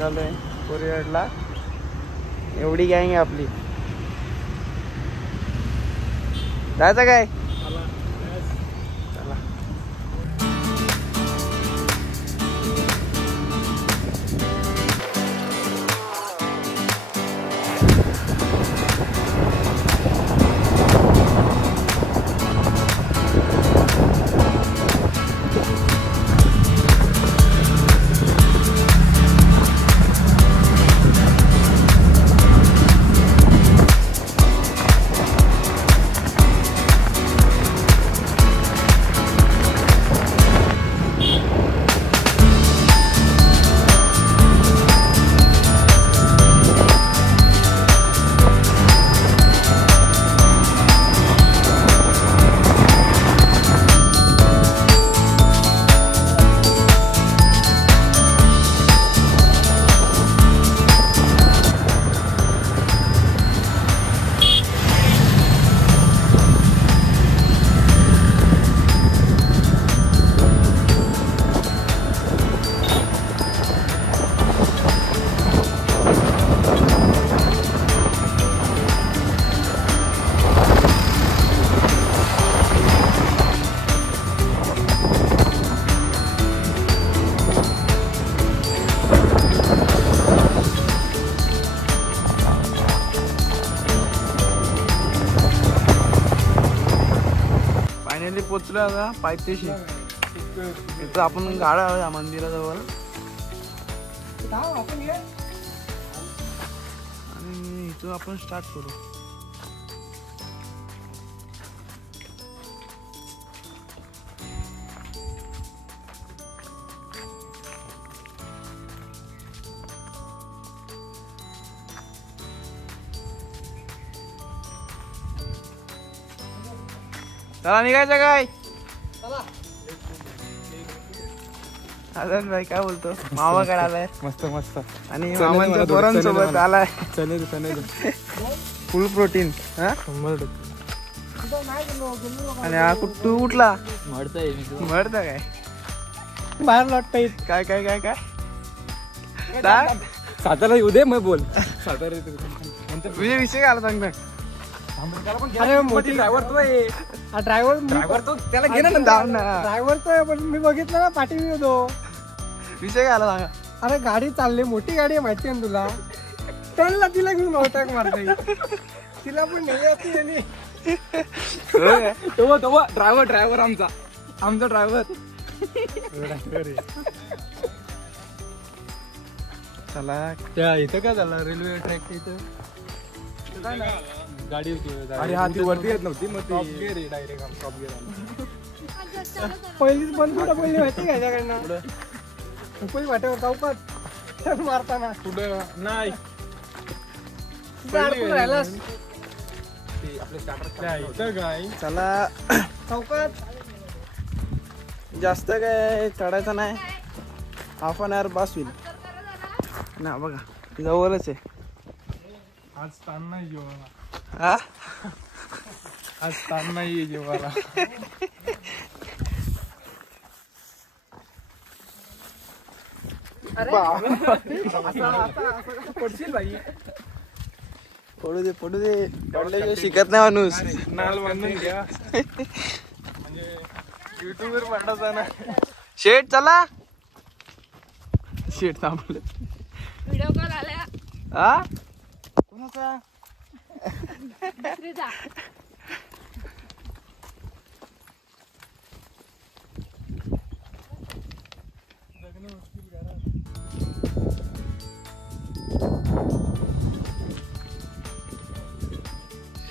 निघालोय कोरियरला. एवढी गँग आहे आपली. जायचं काय? चला. पोचलो आता पायथ्याशी. इथं आपण गाडा या मंदिराजवळ आणि इथून आपण स्टार्ट करू. चला निघायचं काय? भाई काय बोलतो? मामाकडे आलाय. मस्त मस्त. आणि मामांच्या पोरांसोबत आलाय. फुल प्रोटीन. आणि हा तू कुठला मरता काय बाहेर लटता? काय काय काय काय सातारा येऊ दे. मग बोल. सातारा तुझे विषय आला सांग ना. अरे मोठी ड्रायव्हर तो आहे. ड्रायव्हर तो त्याला घे ना. ड्रायव्हर तो आहे पण मी बघितलं ना पाठी मी होतो. विषय काय आला सांगा. अरे गाडी चालली, मोठी गाडी आहे माहिती आहे तुला. टनला तिला घेऊन नव्हता मारता तिला पण नाही येते. तो ड्रायव्हर आमचा ड्रायव्हर. चला त्या इथं काय झालं रेल्वे ट्रॅक इथं गाडी होती. अरे हा ती वरती येत नव्हती. मग ती डायरेक्ट टॉप गिअर पहिलीच बंद कुठं पहिली माहिती का याच्याकडनं उपरी वाटेवर चौकात मारताना कुठं नाही राहिलास काय. चला चौकात जास्त काय चढायचं नाही. हाफ एन आवर पास होईल ना. बघा जवळच आहे. आज ताण नाही जेवायला. हा आज ताण नाही जेवायला. पडशील भाई. पडू दे पडले शिकत नाही माणूस. नाल बांधून घ्या म्हणजे युट्यूब वर पडायचा ना. शेट चला. शेट थांबले. व्हिडिओ कॉल आला. हा कोणाचा?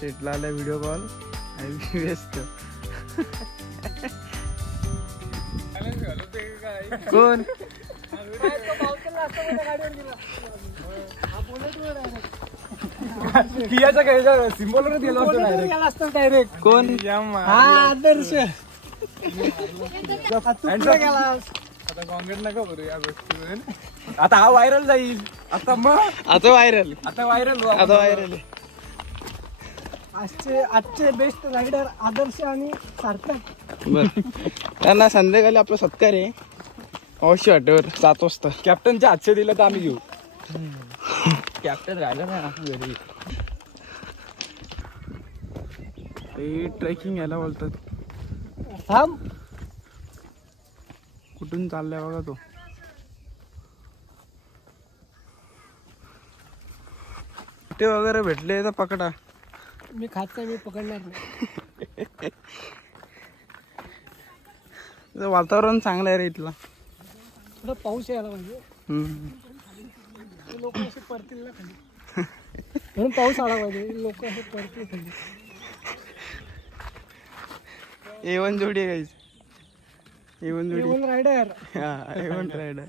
शेटला आला व्हिडिओ कॉल. व्यस्त कोण? सिम्बॉल गेला असतो डायरेक्ट. कोण? आदर्श आता कॉन्क्रीट नका बरं या गोष्टीवरून. आता हा व्हायरल जाईल. आता व्हायरल आजचे बेस्ट रायडर आदर्श आणि सार्थक. बर त्यांना संध्याकाळी आपला सत्कार आहे अवश्य वाटेवर 7 वाजता. कॅप्टनच्या हातचे दिलं तर आम्ही घेऊ. कॅप्टन राहिला नाही आपण घरी. ते ट्रेकिंग यायला बोलतात. थांब. कुठून चाललाय बघा तो. ते वगैरे भेटले तर पकडा. मी खात नाही, मी पकडणार नाही. वातावरण चांगलं आहे रे इथलं. थोडं पाऊस यायला पाहिजे. लोक असे पडतील ना खाली. म्हणून पाऊस आला पाहिजे. लोक असे पडतील खाली. A1 जोडी आहे गाईस. A1 जोडी. A1 rider. हा A1 रायडर.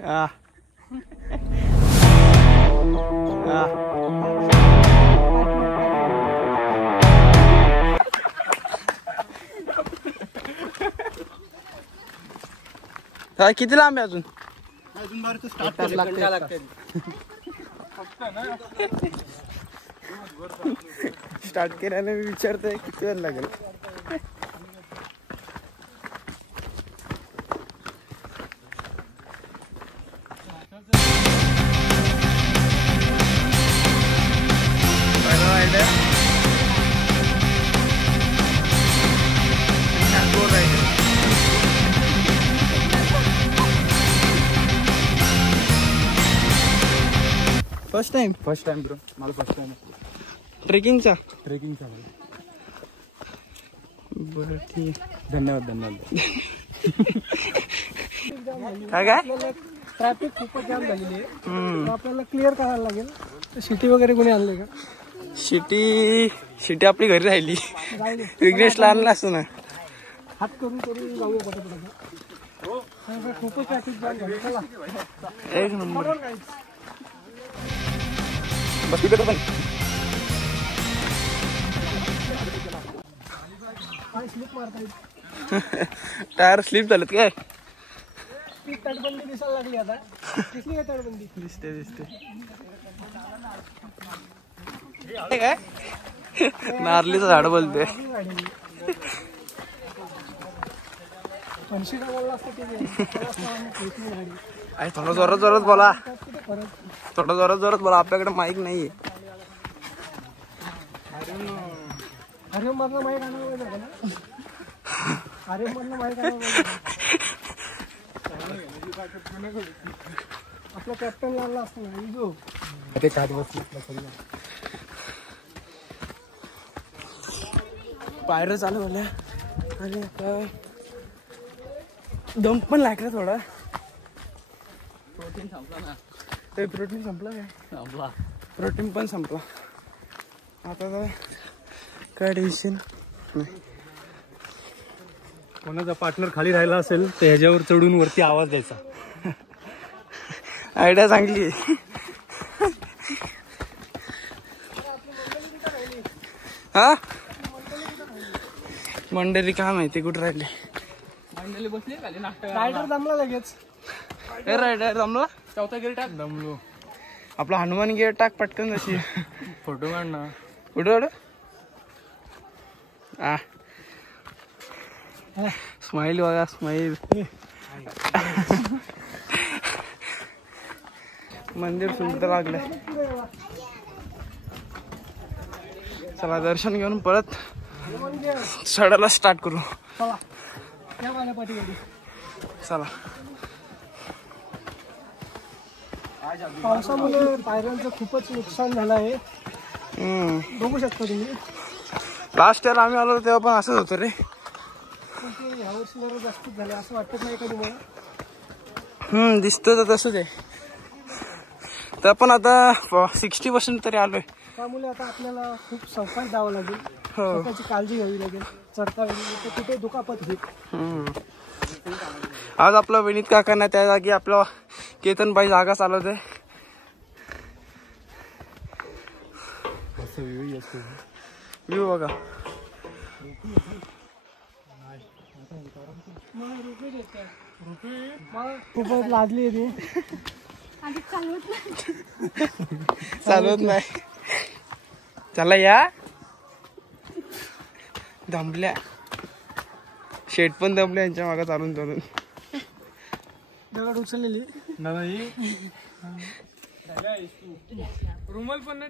हा किती लांब आहे अजून? स्टार्ट केल्याने मी विचारतोय किती वेळ लागेल. First time bro. मला फर्स्ट टाइम ट्रेकिंगचा. ट्रेकिंगचा. बरं ठीक आहे. धन्यवाद. काय ट्रॅफिक खूपच जाम झालेली आहे. आपल्याला क्लिअर करायला लागेल. सिटी वगैरे कोणी आणले का? शिटी आपली घरी राहिली. विघ्नेशला आणला असतो ना. हात करून जाऊया पटापट. खूपच ट्रॅफिक जाम झाली. चला एक नंबर. बस तिथे पण स्लिप मारता येईल. टायर स्लिप झालेत काय? ती तटबंदी दिसायला लागली आता. दिसली का तटबंदी? दिसते. काय नारलीचं झाड बोलते. 80 डॉलरला असतं ते. थोडं जोरात बोला. थोडं जोरात बोला. आपल्याकडे माईक नाहीये. अरे मधलं माईक आणायला पाहिजे ना. अरे मधलं माईक आणायला पाहिजे. आपला कॅप्टन लागला असतो ना. इजो ते खात बसलं. पायऱ्या चालू झाल्या आणि काय दम पण लागला थोडा. प्रोटीन संपला ना. ते प्रोटीन संपला काय? संपला. प्रोटीन पण संपला. आता तर काय टेन्शन नाही. कोणाचा पार्टनर खाली राहिला असेल तर ह्याच्यावर चढून वरती आवाज द्यायचा. आयडिया चांगली. हा मंडळी काय माहिती कुठे राहिली. मंडळी बसली खाली नाश्ता. रायडर जमला लगेच. रायडर जमला. चौथा गिरी टाक. दमलो. आपला हनुमान गिअर टाक पटकन. जशी फोटो काढ ना. कुठं स्माइल बघा. स्माइल. मंदिर सुंदर लागलंय. चला दर्शन घेऊन परत चढायला स्टार्ट करू. चला. पावसामुळे पायऱ्यांचं खूपच नुकसान झालं आहे. बघू शकता तुम्ही. लास्ट इयर आम्ही आलो तेव्हा पण असंच होतं रे. यावर्षी जरा जास्तच झालं असं वाटत नाही का तुम्हाला? दिसतं तर तसंच आहे. तर पण आता 60% तरी आलोय. त्यामुळे आता आपल्याला खूप सावकाश जावं लागेल. स्वतःची काळजी घ्यावी लागेल. चढता वेळी तर कुठे दुखापत होईल. आज आपला विनीत काकांना त्या जागी आपला केतनबाई जागा चालवत आहे. व्ह्यू बघा. खूपच लाजली आहे ती. चालवत नाही. चला या दमल्या. शेट पण दमले यांच्या मागे चालून चालून. दगड उचललेली रुमाल पण नाही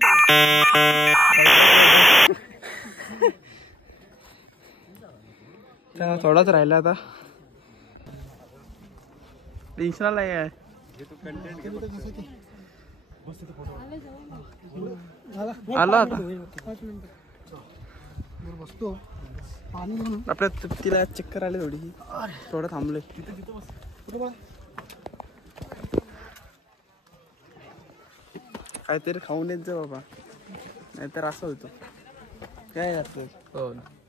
थोडाच राहिला आता. टेन्शनला आहे. आला आता बसतो पाणी घेऊन. आपल्या तिला चक्कर आले थोडी. थोडं थांबलोय. काहीतरी खाऊन येत जा बाबा, नाहीतर असं होतं. काय जातं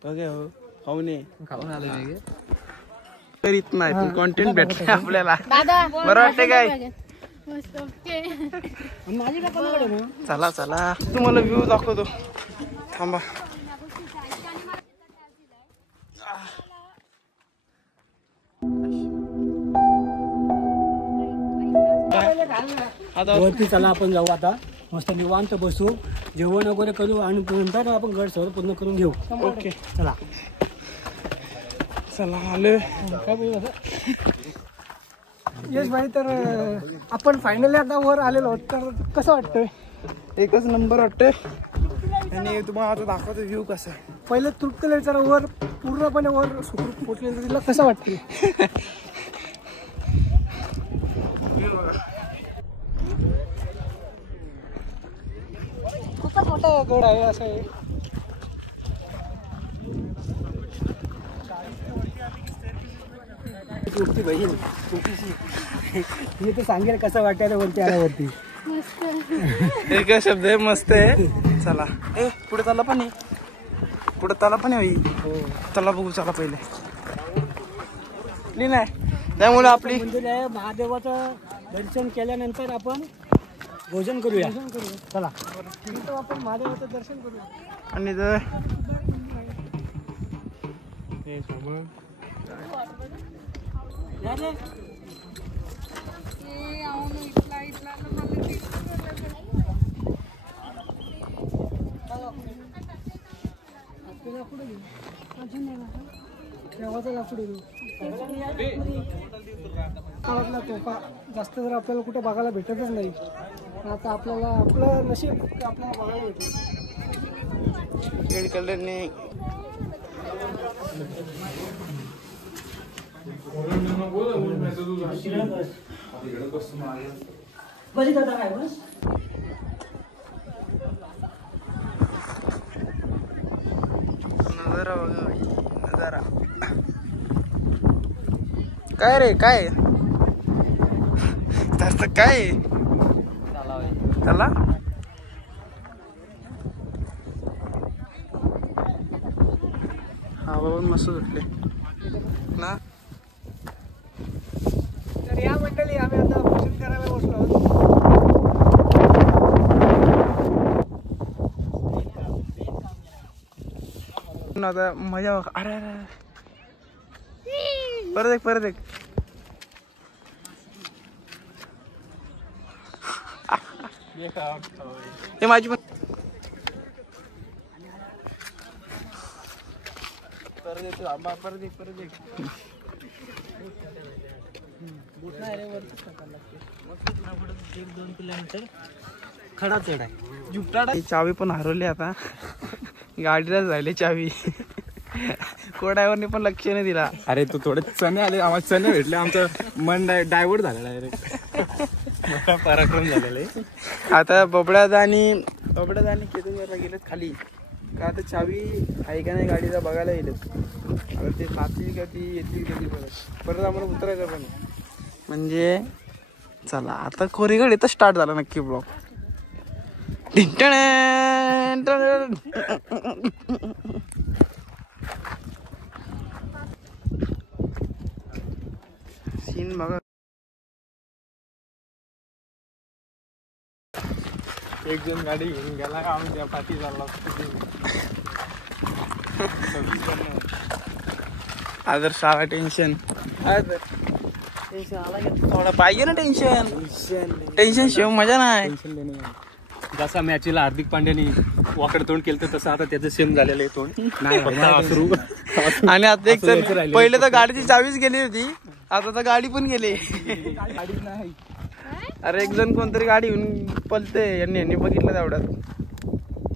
बघे हो, खाऊन ये. खाऊन आलं करीत नाही कॉन्टेंट भेटते आपल्याला. बरं वाटते काय? चला चला तुम्हाला व्ह्यू दाखवतो. थांबा. वरती चला आपण जाऊ आता. मस्त निवांत बसू, जेवण वगैरे करू आणि नंतर आपण गड सर पूर्ण करून घेऊ. ओके चला चला आले. यश भाई, तर आपण फायनली आता वर आलेलो आहोत. तर कसं वाटतंय? एकच नंबर वाटतंय. आणि तुम्हाला आता दाखवतो व्ह्यू कसा आहे. पहिले तृप्तीला विचारा, वर पूर्णपणे वर सुखरूप पोचलेलं तिला कसं वाटते? खूपच मोठा गड आहे असं आहे. तुमची बहीण मी तर सांगेल कसं वाटायला वरती आल्यावरती. एकच शब्द आहे, मस्त आहे. चला ए पुढे चालला पण पुढे चाला पण होई. चला बघू चला पहिले. नाही त्यामुळे आपली मंदिर आहे. महादेवाचं दर्शन केल्यानंतर आपण भोजन करूया. चला आपण महादेवाचं दर्शन करूया. आणि जर काळातला तोफा जास्त जर आपल्याला कुठे बघायला भेटतच नाही. आता आपल्याला आपलं नशीब आपल्याला बघायला भेटेल. रेड कलरने नजारा बघा नजारा. काय रे काय तर काय चला हा बाबा मस्त सुटले ना. तर या मंडळी आम्ही आता भोजन करायला बसलो आहोत. आता मजा. अरे अरे परत एक हे माझी पण परत एक खडा चढ आहे. चावी पण हरवली आता. गाडीला जायले चावी. कोडायवरनी पण लक्ष नाही दिला. अरे तू थोडे चणे आले, आम्हाला चणे भेटले, आमचं मन डायव्हर्ट झालेलं आहे. मोठा पराक्रम झालेला आहे. आता बबड्यात आणि केतनला गेलेत खाली. का आता चावी आहे का नाही गाडीला बघायला गेलेत. ते जातील का ती येतील कधी परत आम्हाला उतरायचं पण. म्हणजे चला आता कोरेगड इथं स्टार्ट झाला नक्की ब्लॉग. सीन बघा. एक जण गाडी घेऊन गेला, आम्ही त्या पाठी चालला. आदर्श आला टेन्शन. थोडा पाहिजे ना टेन्शन शिव मजा नाही. जसा मॅचला हार्दिक पांड्याने वाकड तोंड केलं तसं आता त्याचं सेम झालेलं आहे तोंड. नाही सुरू आणि आता एक तर पहिले तर गाडीची चावीच गेली होती, आता तर गाडी पण गेली. गाडी नाही. अरे एक जण कोणतरी गाडी येऊन पलते, यांनी बघितलं तेवढ्यात.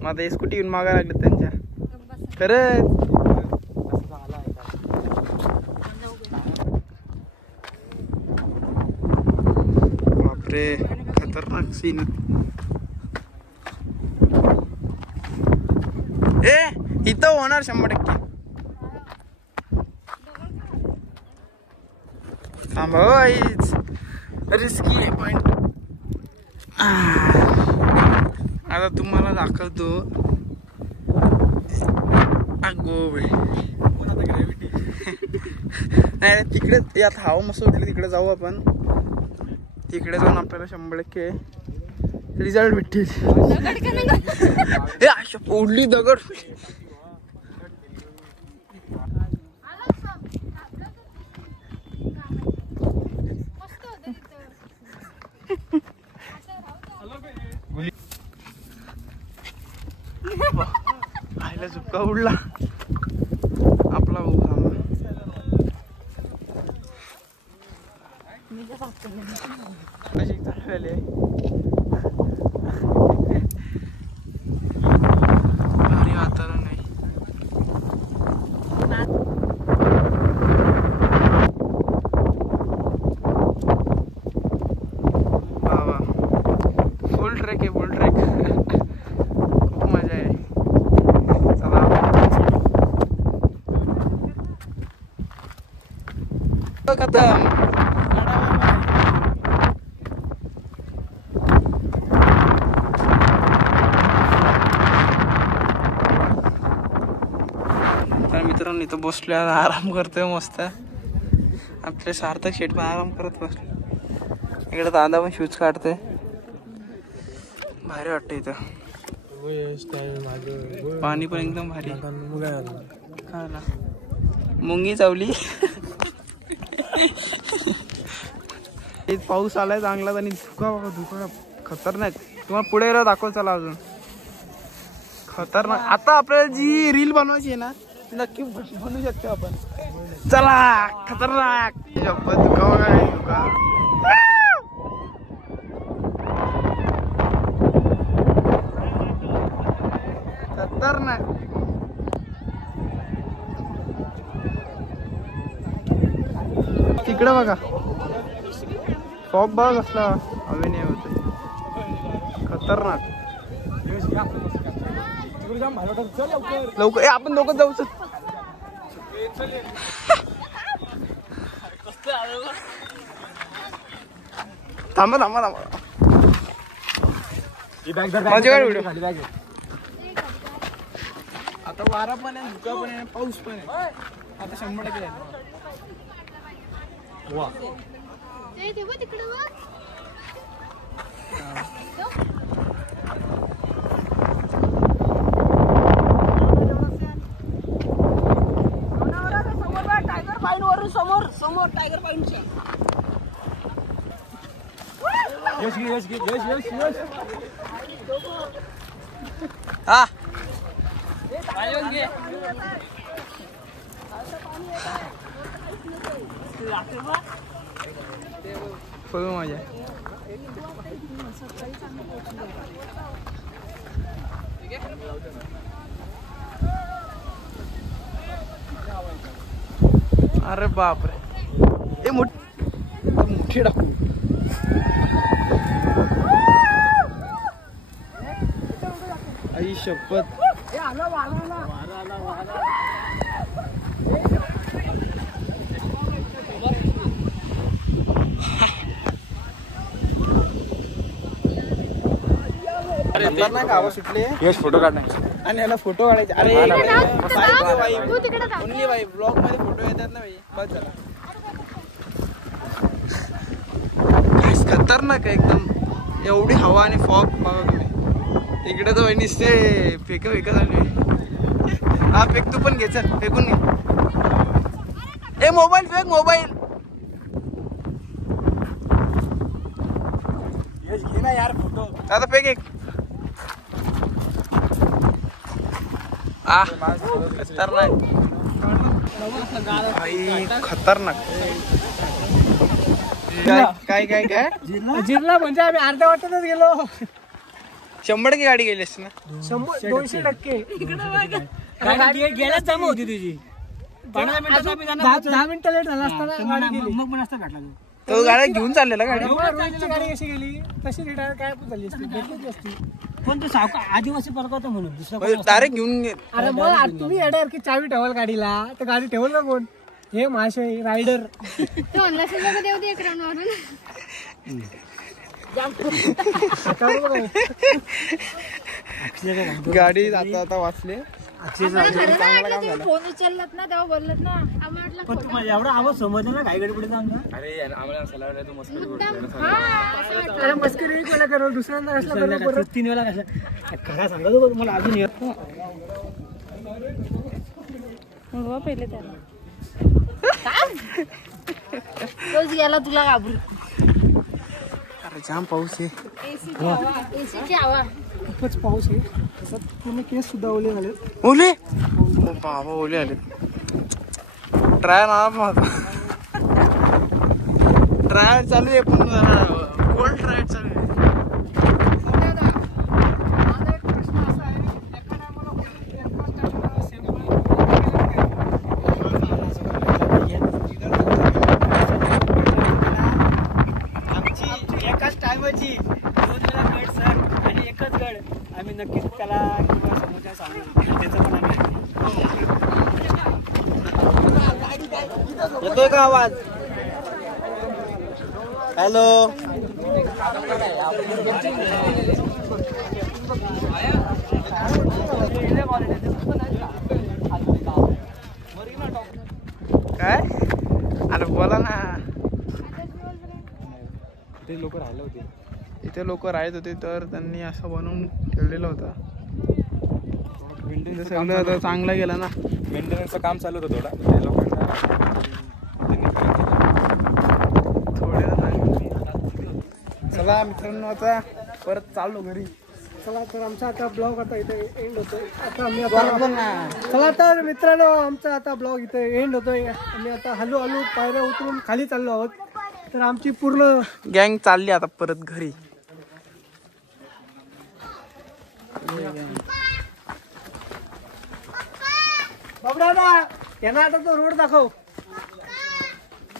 मग आता स्कूटी येऊन मागा लागले त्यांच्या. खरंच बापरे, खतरनाक सीन. इथं होणार 100%. थांबा रिस्की पॉइंट. आता तुम्हाला दाखवतो. नाही तिकडे आता हवा मस्त उठली, तिकडे जाऊ आपण. तिकडे जाऊन आपल्याला 100% रिझल्ट भेटतील. उडली दगड. आईला झुपका उडला आपला भाऊ. थांबा भारी वातावरण आहे. बाबा फुल ट्रेक आहे, फुल ट्रेक. खूप मजा आहे. चला खतम. तर मित्रांनो इथं बसलोय, आराम करतोय मस्त. आपले सार्थक शेठ पण आराम करत बसले. इकडे दादा पण शूज काढतोय. भारी वाटतं इथं. पाणी पण एकदम भारी. मुंगी चावली. पाऊस आलाय चांगलाच आणि धुका बघा, धुका खतरनाक. तुम्हाला पुढे दाखव चला अजून. खतरनाक. आता आपल्याला जी रील बनवायची आहे ना ती नक्की बनवू शकतो आपण. चला खतरनाक. धुका बघा, धुका खतरनाक. तिकडे बघा फॉग बघ कसला अभिनय होतोय. खतरनाक. लवकर आपण दोघं जाऊ. थांबा थांबा थांबा. माझ्या व्हिडिओ आता वारा पण आहे, धुका पण आहे, पाऊस पण आहे. आता 100% आहे. वा टायगर पॉइंट वरून समोर समोर टायगर पॉइंटच्या. यश हा फुल मजा. अरे बापरे, हे मोठी टाकू. आई शपथ. गावा सुटले. यश फोटो काढणार आणि याला फोटो काढायचे. अरे ओनली बाई ब्लॉग मध्ये फोटो येतात ना भाई. बस झाला. खतरनाक आहे एकदम. एवढी हवा आणि फॉग बघा तुम्ही. इकडे तर नुसते फेक चालू आहे. हा फेक तू पण घे, चल फेकून घे. ए मोबाईल फेक, मोबाईल. यश घे ना यार फोटो. आता फेक एक. खतरनाक. भाई खतरनाक. काय काय काय जिरला म्हणजे आम्ही अर्ध्या वाटतच गेलो. 100% गाडी गेली असते ना. 200% गेल्याच जमा होती तुझी 10 मिनिटं लेट झाला असताना गाडी गेली. मग पण असता भेटला तो गाडी घेऊन चाललेला गाडी. रोहितची गाडी कशी गेली तशी रिटायर काय झाली असती भेटलीच असती. पण तो सावका आदिवासी परक होता म्हणून दुसरा डायरेक्ट घेऊन अरे मग आज तुम्ही येड्यासारखी चावी ठेवाल गाडीला तर गाडी ठेवल ना कोण. हे माशाई रायडर तो आणला सगळं देऊ दे एक्रॉन वरून. गाडी जाता आता वाचले. फोन उचललात ना तेव्हा बोललात ना आम्हाला पण तुम्हाला एवढा आवाज समजला ना काय गडबडीत आमचा. अरे मस्करी एक वेळा करेल दुसऱ्यांदा कसला करेल परत. 3 वेळा कसला खरा सांगतो मला अजून येत हो पहिले त्याला तोच गेला तुला घाबरू. अरे जाम पाऊस आहे. एसीची हवा खूपच पाऊस आहे तसं पूर्ण केस सुद्धा ओले झाले. ओले बाबा ओले आले. ट्रायल ट्रायल चालू आहे पण कोल्ड ट्रायल चालू आहे. माझा एक प्रश्न असा आहे एखाद्या मला आमची एकाच टायमाची 2 वेळा गड सर आणि एकच गड आम्ही नक्कीच त्याला किंवा समोरच्या सांगू त्याचं पण आम्ही येतोय का आवाज. हॅलो काय. अरे बोला ना. ते लोक राहिले होते इथे लोक राहत होते तर त्यांनी असं बनवून ठेवलेलं होतं. बिल्डिंग सगळं आता चांगलं गेलं ना. मेंटेनन्सचं काम चालू होतं थोडा ते लोकांना थोडे चला मित्रांनो आता परत चाललो घरी. चला तर आमचा आता ब्लॉग आता इथे एंड होतोय. आता आम्ही आता चला तर मित्रांनो आमचा आता ब्लॉग इथे एंड होतोय. आम्ही आता हळूहळू पायऱ्या उतरून खाली चाललो आहोत. तर आमची पूर्ण गँग चालली आता परत घरी. बाबडा यांना आता तो रोड दाखव.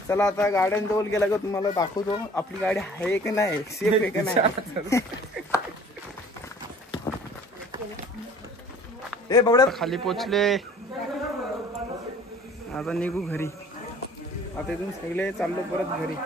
चला आता गाड्यांजवळ गेला का तुम्हाला दाखवतो आपली गाडी आहे की नाही, सेफ आहे की नाही. ए बघड्या खाली पोचले. आता निघू घरी. आता इथून सगळे चाललो परत घरी.